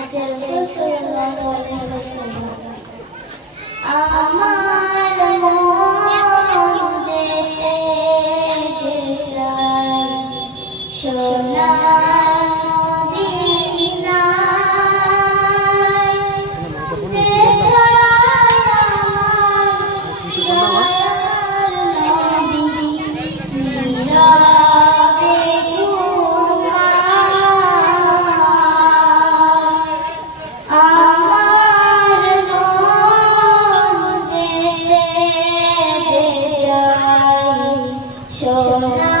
হাতে রসুল সাল্লাল্লাহু আলাইহি ওয়াসাল্লাম আমার 小